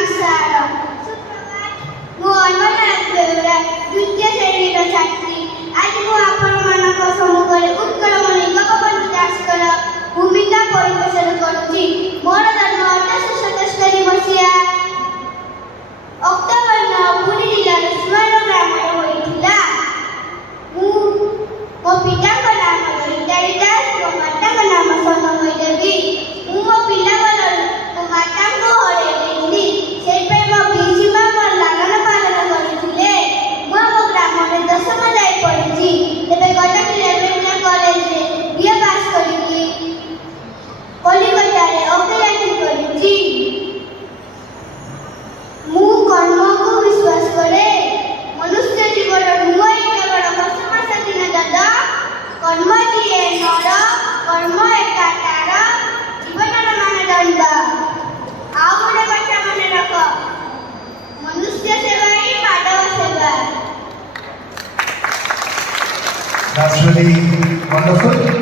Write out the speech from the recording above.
ସଂସାର। ସୁପ୍ରଭାତ, ମୁଁ ଅନ୍ନଦାନ ବେଉରା, ଦ୍ୱିତୀୟ ଶ୍ରେଣୀର ଛାତ୍ରୀ। ଆଜି ମୁଁ ଆପଣମାନଙ୍କ ସମ୍ମୁଖରେ ଉତ୍କଳମଣି ଗୋପବନ୍ଧୁ ଦାସଙ୍କର ଭୂମିକା ପରିବେଷଣ କରୁଛି। ମୋର ଜନ୍ମ 1877 ମସିହା ଅକ୍ଟୋବର 9 ପୁରୀ ଜିଲ୍ଲାର ସୁଆଣ୍ଡ ଗ୍ରାମରେ ହୋଇଥିଲା। ମୋ ପିତାଙ୍କ ନାମ ଦୈତାରୀ ଦାସ, ମୋ ମାତାଙ୍କ ନାମ ସ୍ୱର୍ଣ୍ଣମୟୀ ଦେବୀ। ମୁଁ ମୋ ପିଲାବେଳରୁ ମୋ ମାତାଙ୍କୁ ହରେଇ ଦେଇଥିଲି। ସେଇଥିପାଇଁ ମୋ ପିଇସି ମା ମୋର ଲାଳନ ପାଳନ କରିଥିଲେ। ମୁଁ ଆମ ଗ୍ରାମରେ ଦଶମ ଯାଇ ପଢ଼ିଛି। ତେବେ କଟକ ରେଭେନ୍ସା କଲେଜରେ ବିଏ ପାସ୍ କରିକି କଲିକତାରେ ଓକିଲାତି କରିଛି। ମୁଁ କର୍ମକୁ ବିଶ୍ୱାସ କରେ। ମନୁଷ୍ୟ ଜୀବନ ନୁହେଁ କେବଳ ବର୍ଷ ମାସ ଦିନ ଦଣ୍ଡ। କର୍ମ ଯିଏ ନର, କର୍ମ ଏକା ତାର ଜୀବନର ମାନଦଣ୍ଡ। ଆଉ ଗୋଟେ କଥା ମନେ ରଖ, ମନୁଷ୍ୟ ସେବା ହିଁ ମାଧବ ସେବା। That's really wonderful.